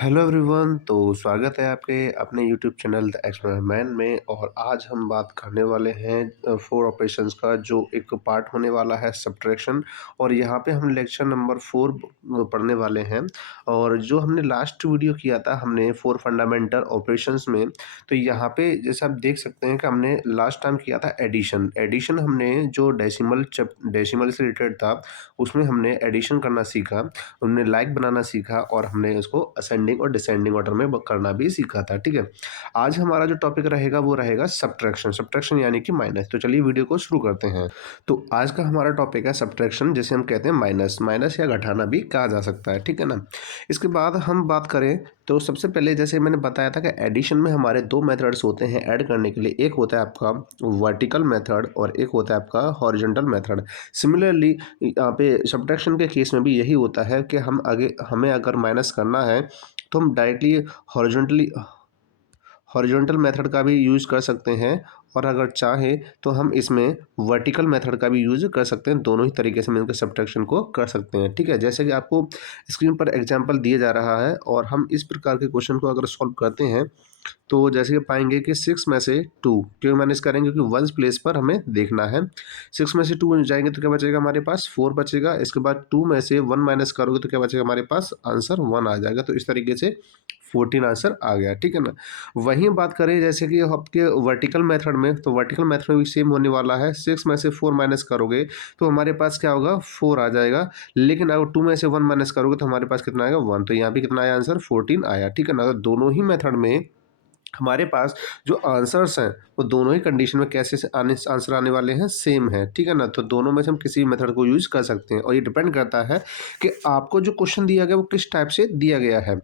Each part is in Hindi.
Hello everyone. तो स्वागत है आपके अपने YouTube channel the explorer man में। और आज हम बात करने वाले हैं फोर ऑपरेशंस का, जो एक पार्ट होने वाला है सब्ट्रैक्शन। और यहाँ पे हम लेक्चर नंबर 4 पढ़ने वाले हैं। और जो हमने लास्ट वीडियो किया था हमने फोर फंडामेंटल ऑपरेशंस में, तो यहाँ पे जैसे आप देख सकते हैं कि हमने लास्ट टाइम किया था एडिशन। एडिशन हमने जो डेसिमल से रिलेटेड था उसमें हमने एडिशन करना सीखा, हमने लाइक बनाना सीखा और हमने उसको असेंडिंग और डिसेंडिंग ऑर्डर में करना भी सीखा था। ठीक है, आज हमारा जो टॉपिक रहेगा वो रहेगा सब्ट्रैक्शन। सब्ट्रैक्शन यानी कि माइनस। तो चलिए वीडियो को शुरू करते हैं। तो आज का हमारा टॉपिक है सब्ट्रैक्शन, जिसे हम कहते हैं माइनस। माइनस या घटाना भी कहा जा सकता है, ठीक है ना। इसके बाद हम बात करें तो सबसे पहले जैसे मैंने बताया था कि एडिशन में हमारे दो मेथड्स होते हैं ऐड करने के लिए। एक होता है आपका वर्टिकल मेथड और एक होता है आपका हॉरिजॉन्टल मेथड। सिमिलरली यहाँ पे सब्ट्रैक्शन के केस में भी यही होता है कि हमें अगर माइनस करना है तो हम डायरेक्टली हॉरिजॉन्टली हॉरिजॉन्टल मेथड का भी यूज़ कर सकते हैं, और अगर चाहें तो हम इसमें वर्टिकल मेथड का भी यूज़ कर सकते हैं। दोनों ही तरीके से मिलकर सब्ट्रैक्शन को कर सकते हैं, ठीक है। जैसे कि आपको स्क्रीन पर एग्जांपल दिया जा रहा है और हम इस प्रकार के क्वेश्चन को अगर सॉल्व करते हैं तो जैसे कि पाएंगे कि 6 में से 2 क्यों माइनस करेंगे, क्योंकि वंस प्लेस पर हमें देखना है। 6 में से 2 जाएंगे तो क्या बचेगा, हमारे पास 4 बचेगा। इसके बाद 2 में से 1 माइनस करोगे तो क्या बचेगा, हमारे पास आंसर 1 आ जाएगा। तो इस तरीके से 14 आंसर आ गया, ठीक है ना। वहीं बात करें जैसे कि आपके वर्टिकल मेथड में, तो वर्टिकल मेथड में भी सेम होने वाला है। 6 में से 4 माइनस करोगे तो हमारे पास क्या होगा, 4 आ जाएगा। लेकिन अगर 2 में से 1 माइनस करोगे तो हमारे पास कितना आएगा, 1। तो यहाँ भी कितना आया आंसर, 14 आया, ठीक है ना। तो दोनों ही मेथड में हमारे पास जो आंसर्स हैं वो दोनों ही कंडीशन में कैसे से आंसर आने वाले हैं, सेम है, ठीक है ना। तो दोनों में से हम किसी मेथड को यूज कर सकते हैं और ये डिपेंड करता है कि आपको जो क्वेश्चन दिया गया वो किस टाइप से दिया गया है।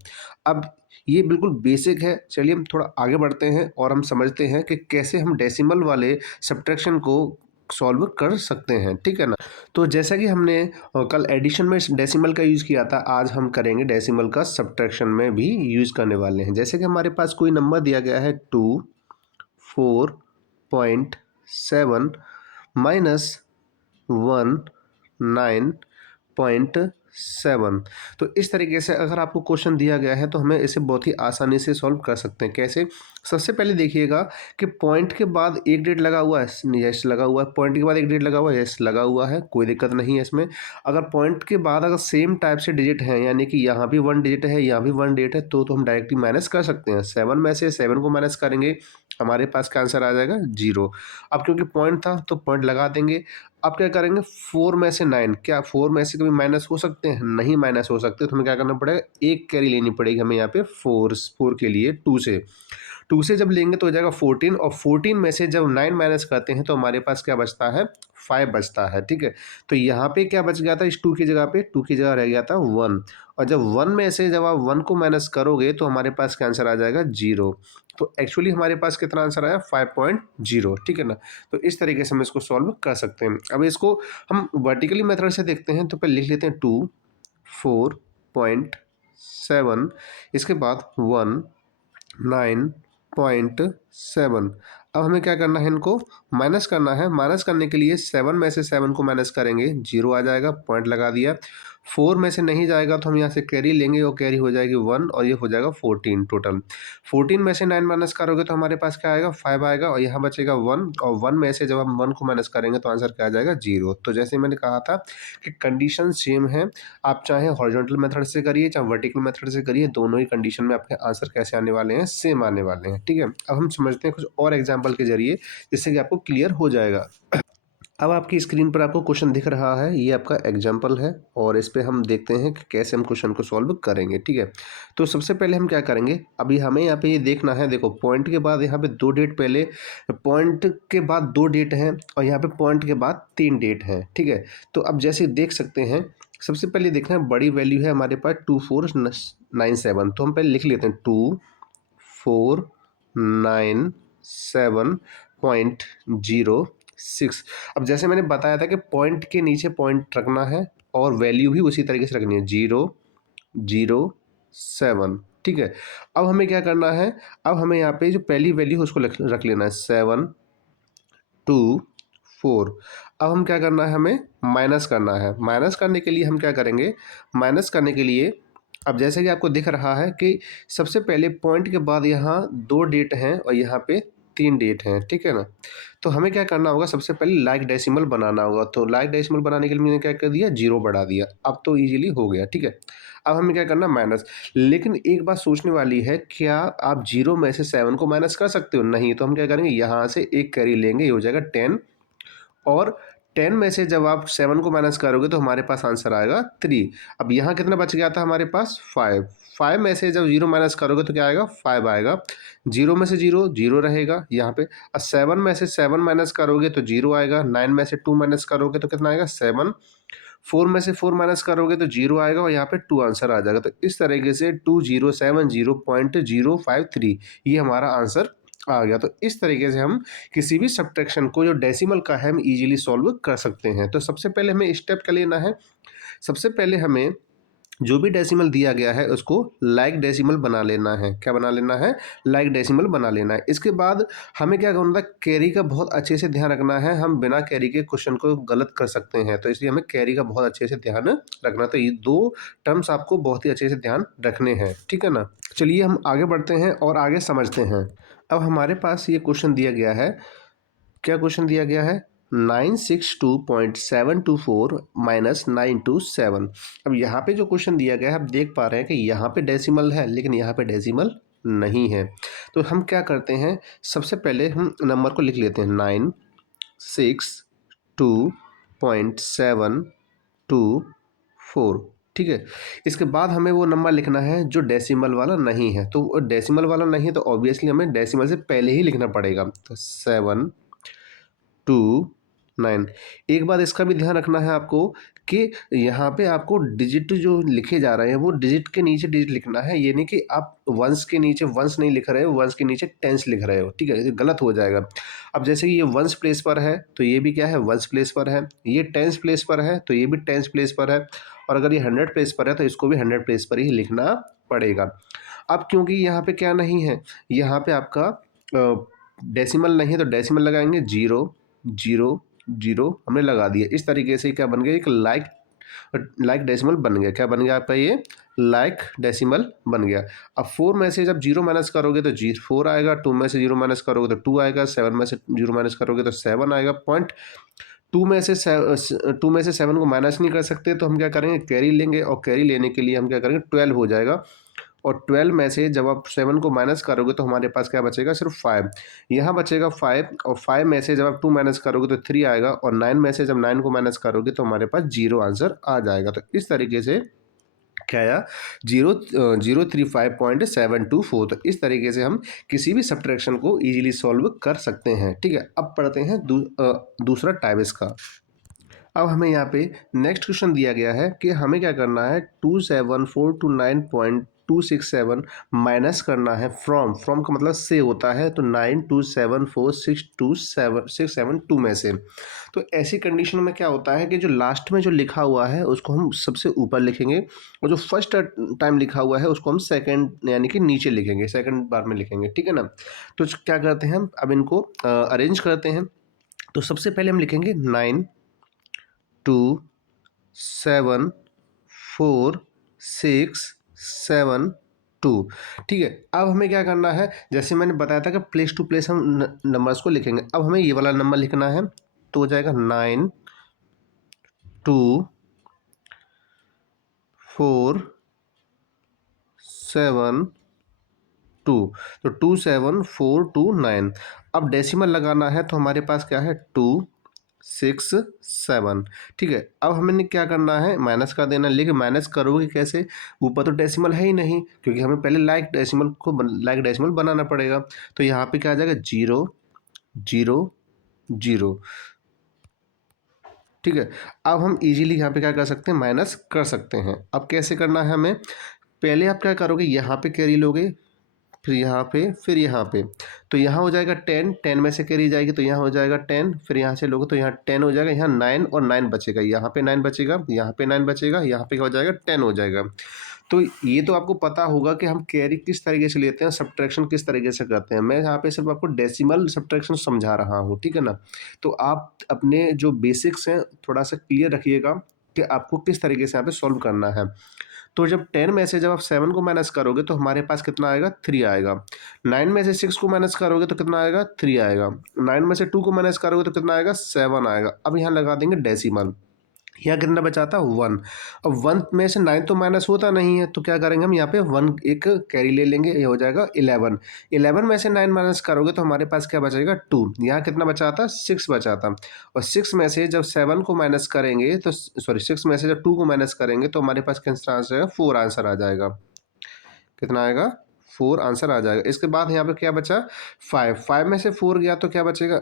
अब ये बिल्कुल बेसिक है। चलिए हम थोड़ा आगे बढ़ते हैं और हम समझते हैं कि कैसे हम डेसिमल वाले सब्ट्रैक्शन को सॉल्व कर सकते हैं, ठीक है ना। तो जैसा कि हमने कल एडिशन में डेसिमल का यूज़ किया था, आज हम करेंगे डेसिमल का सब्ट्रैक्शन में भी यूज़ करने वाले हैं। जैसे कि हमारे पास कोई नंबर दिया गया है 24.7 माइनस 19.7। तो इस तरीके से अगर आपको क्वेश्चन दिया गया है तो हमें इसे बहुत ही आसानी से सॉल्व कर सकते हैं। कैसे, सबसे पहले देखिएगा कि पॉइंट के बाद एक डेट लगा हुआ है, यस लगा हुआ है। पॉइंट के बाद एक डेट लगा हुआ है, यस लगा हुआ है, कोई दिक्कत नहीं है इसमें। अगर पॉइंट के बाद अगर सेम टाइप से डिजिट हैं, यानी कि यहाँ भी 1 डिजिट है यहाँ भी 1 डिजिट है, तो हम डायरेक्टली माइनस कर सकते हैं। 7 में से 7 को माइनस करेंगे, हमारे पास क्या आंसर आ जाएगा, 0। अब क्योंकि पॉइंट था तो पॉइंट लगा देंगे। अब क्या करेंगे, 4 में से 9, क्या 4 में से कभी माइनस हो सकते हैं, नहीं माइनस हो सकते। तो हमें क्या करना पड़ेगा, एक कैरी लेनी पड़ेगी हमें यहाँ पे 4 के लिए 2 से जब लेंगे तो हो जाएगा 14, और 14 में से जब 9 माइनस करते हैं तो हमारे पास क्या बचता है, 5 बचता है, ठीक है। तो यहाँ पे क्या बच गया था, इस 2 की जगह पे 2 की जगह रह गया था 1। और जब 1 में से जब आप 1 को माइनस करोगे तो हमारे पास क्या आंसर आ जाएगा, 0। तो एक्चुअली हमारे पास कितना आंसर आया, 5.0, ठीक है ना। तो इस तरीके से हम इसको सॉल्व कर सकते हैं। अब इसको हम वर्टिकली मेथड से देखते हैं, तो पहले लिख लेते हैं 24.7, इसके बाद 1 9.7। अब हमें क्या करना है, इनको माइनस करना है। माइनस करने के लिए 7 में से 7 को माइनस करेंगे, 0 आ जाएगा, पॉइंट लगा दिया। 4 में से नहीं जाएगा तो हम यहाँ से कैरी लेंगे और कैरी हो जाएगी 1, और ये हो जाएगा 14 टोटल। 14 में से 9 माइनस करोगे तो हमारे पास क्या आएगा, 5 आएगा, और यहाँ बचेगा 1, और 1 में से जब हम 1 को माइनस करेंगे तो आंसर क्या आ जाएगा, 0। तो जैसे मैंने कहा था कि कंडीशन सेम है, आप चाहे हॉरिजॉन्टल मेथड से करिए चाहे वर्टिकल मेथड से करिए, दोनों ही कंडीशन में आपके आंसर कैसे आने वाले हैं, सेम आने वाले हैं, ठीक है। अब हम समझते हैं कुछ और एग्जांपल के जरिए, जिससे कि आपको क्लियर हो जाएगा। अब आपकी स्क्रीन पर आपको क्वेश्चन दिख रहा है, ये आपका एग्जाम्पल है, और इस पे हम देखते हैं कि कैसे हम क्वेश्चन को सॉल्व करेंगे, ठीक है। तो सबसे पहले हम क्या करेंगे, अभी हमें यहाँ पे ये देखना है, देखो पॉइंट के बाद यहाँ पे 2 डेट, पहले पॉइंट के बाद 2 डेट हैं और यहाँ पे पॉइंट के बाद 3 डेट हैं, ठीक है। तो अब जैसे देख सकते हैं, सबसे पहले देखना है बड़ी वैल्यू है हमारे पास 2497, तो हम पहले लिख लेते हैं 2497.06। अब जैसे मैंने बताया था कि पॉइंट के नीचे पॉइंट रखना है और वैल्यू भी उसी तरीके से रखनी है, 007, ठीक है। अब हमें क्या करना है, अब हमें यहाँ पे जो पहली वैल्यू है उसको रख लेना है 724। अब हम क्या करना है, हमें माइनस करना है। माइनस करने के लिए हम क्या करेंगे, माइनस करने के लिए अब जैसे कि आपको दिख रहा है कि सबसे पहले पॉइंट के बाद यहाँ 2 डेट हैं और यहाँ पे 3 डेट हैं, ठीक है ना? तो हमें क्या करना होगा, सबसे पहले लाइक डेसिमल बनाना होगा। तो लाइक डेसिमल बनाने के लिए मैंने क्या कर दिया, 0 बढ़ा दिया। अब तो ईज़िली हो गया, ठीक है? अब हमें क्या करना, माइनस। लेकिन एक बात सोचने वाली है, क्या आप 0 में से 7 को माइनस कर सकते हो? नहीं, तो हम क्या करेंगे, यहाँ से एक कैरी लेंगे, ये हो जाएगा 10। और 10 में से जब आप 7 को माइनस करोगे तो हमारे पास आंसर आएगा 3। अब यहाँ कितना बच गया था हमारे पास, 5। 5 में से जब 0 माइनस करोगे तो क्या आएगा, 5 आएगा। 0 में से 0 0 रहेगा यहाँ पे। और 7 में से 7 माइनस करोगे तो 0 आएगा। 9 में से 2 माइनस करोगे तो कितना आएगा, 7। 4 में से 4 माइनस करोगे तो 0 आएगा और यहाँ पे 2 आंसर आ जाएगा। तो इस तरीके से 2070.053 ये हमारा आंसर आ गया। तो इस तरीके से हम किसी भी सब्ट्रैक्शन को जो डेसिमल का है हम इजीली सॉल्व कर सकते हैं। तो सबसे पहले हमें स्टेप क्या लेना है, सबसे पहले हमें जो भी डेसिमल दिया गया है उसको लाइक डेसिमल बना लेना है। क्या बना लेना है, लाइक डेसिमल बना लेना है। इसके बाद हमें क्या करना है, कैरी का बहुत अच्छे से ध्यान रखना है। हम बिना कैरी के क्वेश्चन को गलत कर सकते हैं, तो इसलिए हमें कैरी का बहुत अच्छे से ध्यान रखना। तो ये 2 टर्म्स आपको बहुत ही अच्छे से ध्यान रखने हैं, ठीक है ना? चलिए हम आगे बढ़ते हैं और आगे समझते हैं। अब हमारे पास ये क्वेश्चन दिया गया है, क्या क्वेश्चन दिया गया है, 962.724 माइनस 927। अब यहाँ पे जो क्वेश्चन दिया गया है आप देख पा रहे हैं कि यहाँ पे डेसिमल है लेकिन यहाँ पे डेसिमल नहीं है। तो हम क्या करते हैं, सबसे पहले हम नंबर को लिख लेते हैं, 962.724, ठीक है। इसके बाद हमें वो नंबर लिखना है जो डेसिमल वाला नहीं है। तो डेसिमल वाला नहीं है तो ऑब्वियसली हमें डेसिमल से पहले ही लिखना पड़ेगा। तो 7 2 9। एक बात इसका भी ध्यान रखना है आपको कि यहाँ पे आपको डिजिट जो लिखे जा रहे हैं वो डिजिट के नीचे डिजिट लिखना है। ये नहीं कि आप वंस के नीचे वंस नहीं लिख रहे हो, वंस के नीचे टेंस लिख रहे हो, ठीक है, ये गलत हो जाएगा। अब जैसे कि ये वंस प्लेस पर है तो ये भी क्या है, वंस प्लेस पर है। ये टेंस प्लेस पर है तो ये भी टेंस प्लेस पर है। और अगर ये 100 प्लेस पर है तो इसको भी 100 प्लेस पर ही लिखना पड़ेगा। अब क्योंकि यहाँ पे क्या नहीं है, यहाँ पे आपका डेसिमल नहीं है तो डेसिमल लगाएंगे, 0 0 0 हमने लगा दिया। इस तरीके से क्या बन गया, एक लाइक डेसिमल बन गया। क्या बन गया आपका, ये लाइक डेसिमल बन गया। अब 4 में से जब 0 माइनस करोगे तो 4 आएगा। 2 में से 0 माइनस करोगे तो 2 आएगा। 7 में से 0 माइनस करोगे तो 7 आएगा। पॉइंट 2 में से 7 को माइनस नहीं कर सकते तो हम क्या करेंगे, कैरी लेंगे। और कैरी लेने के लिए हम क्या करेंगे, 12 हो जाएगा। और 12 में से जब आप 7 को माइनस करोगे तो हमारे पास क्या बचेगा, सिर्फ 5। यहाँ बचेगा 5। और 5 में से जब आप 2 माइनस करोगे तो 3 आएगा। और 9 में से जब 9 को माइनस करोगे तो हमारे पास 0 आंसर आ जाएगा। तो इस तरीके से क्या आया, 035.724। तो इस तरीके से हम किसी भी सब्ट्रैक्शन को इजीली सॉल्व कर सकते हैं, ठीक है। अब पढ़ते हैं दूसरा टाइप इसका। अब हमें यहाँ पे नेक्स्ट क्वेश्चन दिया गया है कि हमें क्या करना है, 27429.267 माइनस करना है फ्रॉम का मतलब से होता है, तो 9274627 में से। तो ऐसी कंडीशन में क्या होता है कि जो लास्ट में जो लिखा हुआ है उसको हम सबसे ऊपर लिखेंगे और जो फर्स्ट टाइम लिखा हुआ है उसको हम सेकंड यानी कि नीचे लिखेंगे, सेकंड बार में लिखेंगे, ठीक है ना। तो क्या करते हैं हम, अब इनको अरेंज करते हैं। तो सबसे पहले हम लिखेंगे 9 2 7 4 6 7 2, ठीक है। अब हमें क्या करना है, जैसे मैंने बताया था कि प्लेस टू प्लेस हम नंबर्स को लिखेंगे। अब हमें ये वाला नंबर लिखना है तो हो जाएगा 9 2 4 7 2। तो 27429। अब डेसिमल लगाना है तो हमारे पास क्या है, 2 6 7, ठीक है। अब हमें क्या करना है, माइनस कर देना। लेकिन माइनस करोगे कैसे, ऊपर तो डेसिमल है ही नहीं, क्योंकि हमें पहले लाइक डेसिमल बनाना पड़ेगा। तो यहाँ पे क्या आ जाएगा, 0 0 0, ठीक है। अब हम इजीली यहाँ पे क्या कर सकते हैं, माइनस कर सकते हैं। अब कैसे करना है हमें, पहले आप क्या करोगे, यहाँ पे कैरी लोगे, फिर यहाँ पे, फिर यहाँ पे। तो यहाँ हो जाएगा 10, 10 में से कैरी जाएगी तो यहाँ हो जाएगा 10। फिर यहाँ से लोगे तो यहाँ 10 हो जाएगा। यहाँ 9 और 9 बचेगा, यहाँ पे 9 बचेगा, यहाँ पे 9 बचेगा, यहाँ पे क्या हो जाएगा, 10 हो जाएगा। तो ये तो आपको पता होगा कि हम कैरी किस तरीके से लेते हैं, सब्ट्रैक्शन किस तरीके से करते हैं। मैं यहाँ पे सिर्फ आपको डेसिमल सब्ट्रैक्शन समझा रहा हूँ, ठीक है ना। तो आप अपने जो बेसिक्स हैं थोड़ा सा क्लियर रखिएगा कि आपको किस तरीके से यहाँ पे सॉल्व करना है। तो जब 10 में से जब आप 7 को माइनस करोगे तो हमारे पास कितना आएगा, 3 आएगा। 9 में से 6 को माइनस करोगे तो कितना आएगा, 3 आएगा। 9 में से 2 को माइनस करोगे तो कितना आएगा, 7 आएगा। अब यहाँ लगा देंगे डेसिमल, यहाँ कितना बचा था, 1। अब 1 में से 9 तो माइनस होता नहीं है, तो क्या करेंगे हम यहाँ पे 1 एक कैरी ले लेंगे, ये हो जाएगा 11। 11 में से 9 माइनस करोगे तो हमारे पास क्या बचेगा, 2। यहाँ कितना बचा था, 6 बचा था। और 6 में से जब 7 को माइनस करेंगे तो सॉरी 6 में से जब 2 को माइनस करेंगे तो हमारे पास कितना आंसर आएगा, 4 आंसर आ जाएगा। कितना आएगा, 4 आंसर आ जाएगा। इसके बाद यहाँ पे क्या बचा, 5। 5 में से 4 गया तो क्या बचेगा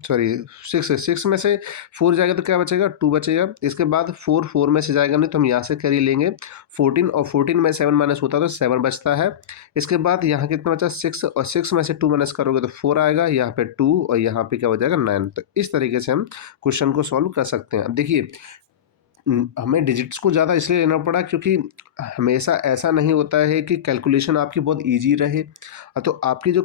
सॉरी 6 में से 4 जाएगा तो क्या बचेगा, 2 बचेगा। इसके बाद 4 में से जाएगा नहीं तो हम यहाँ से कैरी लेंगे 14, और 14 में 7 माइनस होता तो 7 बचता है। इसके बाद यहाँ कितना बचा, 6, और 6 में से 2 माइनस करोगे तो 4 आएगा, यहाँ पे 2 और यहाँ पे क्या हो जाएगा, 9। तो इस तरीके से हम क्वेश्चन को सॉल्व कर सकते हैं। अब देखिए हमें डिजिट्स को ज़्यादा इसलिए लेना पड़ा क्योंकि हमेशा ऐसा नहीं होता है कि कैलकुलेशन आपकी बहुत इजी रहे। तो आपकी जो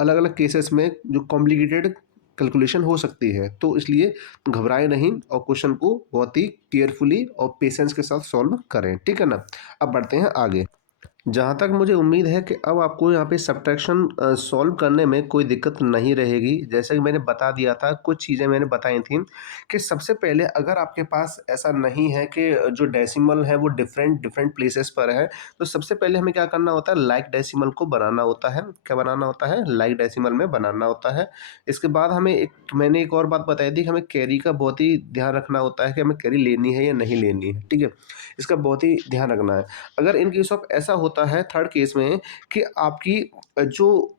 अलग अलग केसेस में जो कॉम्प्लिकेटेड कैलकुलेशन हो सकती है, तो इसलिए घबराएं नहीं और क्वेश्चन को बहुत ही केयरफुली और पेशेंस के साथ सॉल्व करें, ठीक है ना। अब बढ़ते हैं आगे। जहाँ तक मुझे उम्मीद है कि अब आपको यहाँ पे सब्ट्रैक्शन सॉल्व करने में कोई दिक्कत नहीं रहेगी। जैसे कि मैंने बता दिया था, कुछ चीज़ें मैंने बताई थी कि सबसे पहले अगर आपके पास ऐसा नहीं है कि जो डेसिमल है वो डिफरेंट डिफरेंट प्लेसेस पर है, तो सबसे पहले हमें क्या करना होता है, लाइक डेसिमल को बनाना होता है। क्या बनाना होता है, लाइक डेसिमल में बनाना होता है। इसके बाद मैंने एक और बात बताई थी कि हमें कैरी का बहुत ही ध्यान रखना होता है कि हमें कैरी लेनी है या नहीं लेनी है, ठीक है। इसका बहुत ही ध्यान रखना है। अगर इन केस ऑफ ऐसा होता है थर्ड केस में कि आपकी जो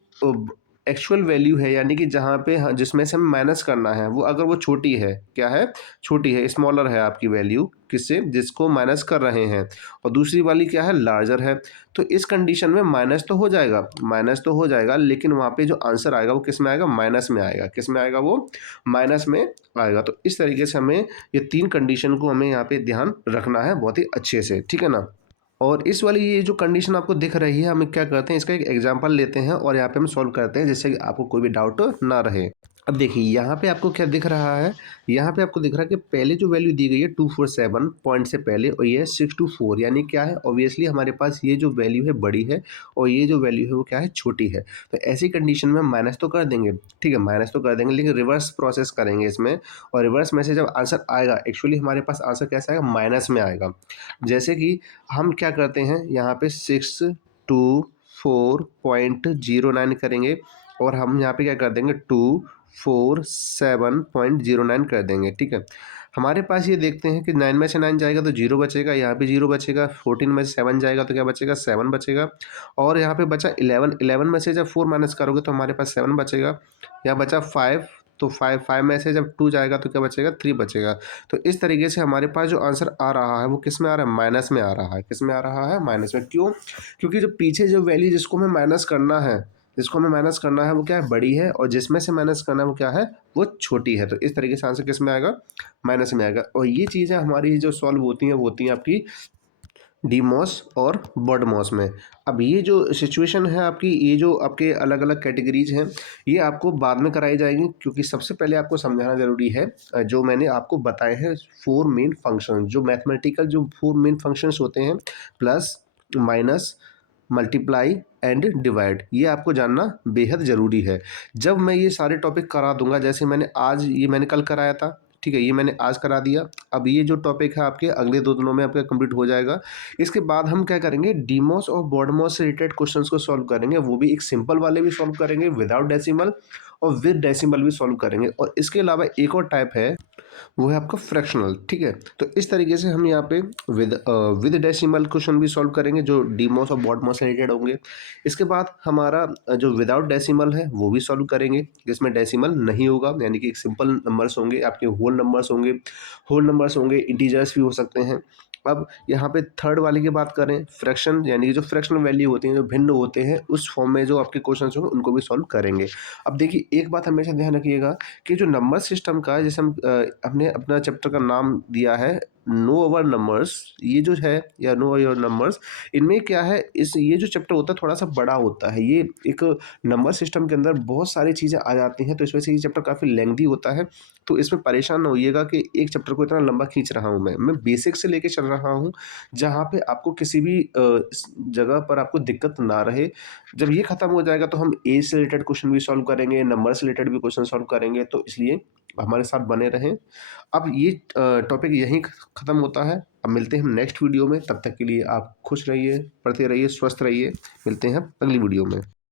एक्चुअल वैल्यू है, यानी कि जहाँ पे जिसमें से हमें माइनस करना है वो अगर वो छोटी है, क्या है, छोटी है, स्मॉलर है आपकी वैल्यू किससे, जिसको माइनस कर रहे हैं, और दूसरी वाली क्या है, लार्जर है, तो इस कंडीशन में माइनस तो हो जाएगा, लेकिन वहाँ पे जो आंसर आएगा वो किस में आएगा, माइनस में आएगा। किस में आएगा, वो माइनस में आएगा। तो इस तरीके से हमें ये 3 कंडीशन को हमें यहाँ पे ध्यान रखना है बहुत ही अच्छे से, ठीक है ना। और इस वाली ये जो कंडीशन आपको दिख रही है, हम क्या करते हैं, इसका एक एग्जांपल लेते हैं और यहाँ पे हम सॉल्व करते हैं, जिससे कि आपको कोई भी डाउट ना रहे। अब देखिए यहाँ पे आपको क्या दिख रहा है, यहाँ पे आपको दिख रहा है कि पहले जो वैल्यू दी गई है 247 पॉइंट से पहले, और ये है 624, यानी क्या है, ऑब्वियसली हमारे पास ये जो वैल्यू है बड़ी है और ये जो वैल्यू है वो क्या है, छोटी है। तो ऐसी कंडीशन में माइनस तो कर देंगे, ठीक है, माइनस तो कर देंगे, लेकिन रिवर्स प्रोसेस करेंगे इसमें। और रिवर्स में से जब आंसर आएगा, एक्चुअली हमारे पास आंसर कैसा आएगा, माइनस में आएगा। जैसे कि हम क्या करते हैं, यहाँ पे 624.09 करेंगे, और हम यहाँ पे क्या कर देंगे, 247.09 कर देंगे, ठीक है। हमारे पास ये देखते हैं कि 9 में से 9 जाएगा तो 0 बचेगा, यहाँ पे 0 बचेगा। 14 में से 7 जाएगा तो क्या बचेगा, 7 बचेगा। और यहाँ पे बचा 11, 11 में से जब 4 माइनस करोगे तो हमारे पास 7 बचेगा। यहाँ बचा 5, तो 5 में से जब 2 जाएगा तो क्या बचेगा, 3 बचेगा। तो इस तरीके से हमारे पास जो आंसर आ रहा है वो किस में आ रहा है, माइनस में आ रहा है। किस में आ रहा है, माइनस में। क्यों, क्योंकि जो पीछे जो वैल्यू जिसको हमें माइनस करना है, वो क्या है, बड़ी है, और जिसमें से माइनस करना है वो क्या है, वो छोटी है। तो इस तरीके से आंसर किस में आएगा, माइनस में आएगा। और ये चीज़ें हमारी जो सॉल्व होती हैं वो होती हैं आपकी डीमॉस और बॉडमॉस में। अब ये जो सिचुएशन है आपकी, ये जो आपके अलग अलग कैटेगरीज हैं, ये आपको बाद में कराई जाएगी, क्योंकि सबसे पहले आपको समझाना ज़रूरी है जो मैंने आपको बताए हैं 4 मेन फंक्शन, जो मैथमेटिकल जो 4 मेन फंक्शंस होते हैं, plus, minus, multiply and divide, ये आपको जानना बेहद ज़रूरी है। जब मैं ये सारे टॉपिक करा दूंगा, जैसे मैंने कल कराया था, ठीक है, ये मैंने आज करा दिया। अब ये जो टॉपिक है आपके अगले 2 दिनों में आपका कंप्लीट हो जाएगा। इसके बाद हम क्या करेंगे, डीमॉस और बॉडमॉस से रिलेटेड क्वेश्चंस को सॉल्व करेंगे, वो भी एक सिंपल वाले भी सॉल्व करेंगे, विदाउट डेसिमल, और विद डेसिमल भी सॉल्व करेंगे। और इसके अलावा एक और टाइप है, वो है आपका फ्रैक्शनल, ठीक है। तो इस तरीके से हम यहाँ पे विद डेसिमल क्वेश्चन भी सॉल्व करेंगे, जो डीमॉस और बॉडमॉस से रिलेटेड होंगे। इसके बाद हमारा जो विदाउट डेसिमल है वो भी सॉल्व करेंगे, जिसमें डेसिमल नहीं होगा, यानी कि एक सिंपल नंबर्स होंगे, आपके होल नंबर्स होंगे, इंटीजर्स भी हो सकते हैं। अब यहाँ पे थर्ड वाले की बात करें, फ्रैक्शन, यानी कि जो फ्रैक्शनल वैल्यू होती हैं, जो भिन्न होते हैं, उस फॉर्म में जो आपके क्वेश्चन होंगे उनको भी सॉल्व करेंगे। अब देखिए एक बात हमेशा ध्यान रखिएगा कि जो नंबर सिस्टम का, जैसे हमने अपना चैप्टर का नाम दिया है नो अवर नंबर्स, ये जो है या नो योर नंबर्स, इनमें क्या है, इस ये जो चैप्टर होता है थोड़ा सा बड़ा होता है। ये एक नंबर सिस्टम के अंदर बहुत सारी चीज़ें आ जाती हैं, तो इस वजह से ये चैप्टर काफ़ी लेंथी होता है। तो इसमें परेशान ना होइएगा कि एक चैप्टर को इतना लंबा खींच रहा हूँ मैं बेसिक से लेके चल रहा हूँ, जहाँ पे आपको किसी भी जगह पर आपको दिक्कत ना रहे। जब ये खत्म हो जाएगा तो हम एज से रिलेटेड क्वेश्चन भी सॉल्व करेंगे, नंबर से रिलेटेड भी क्वेश्चन सॉल्व करेंगे, तो इसलिए हमारे साथ बने रहें। अब ये टॉपिक यहीं खत्म होता है। अब मिलते हैं हम नेक्स्ट वीडियो में, तब तक के लिए आप खुश रहिए, पढ़ते रहिए, स्वस्थ रहिए। मिलते हैं अगली वीडियो में।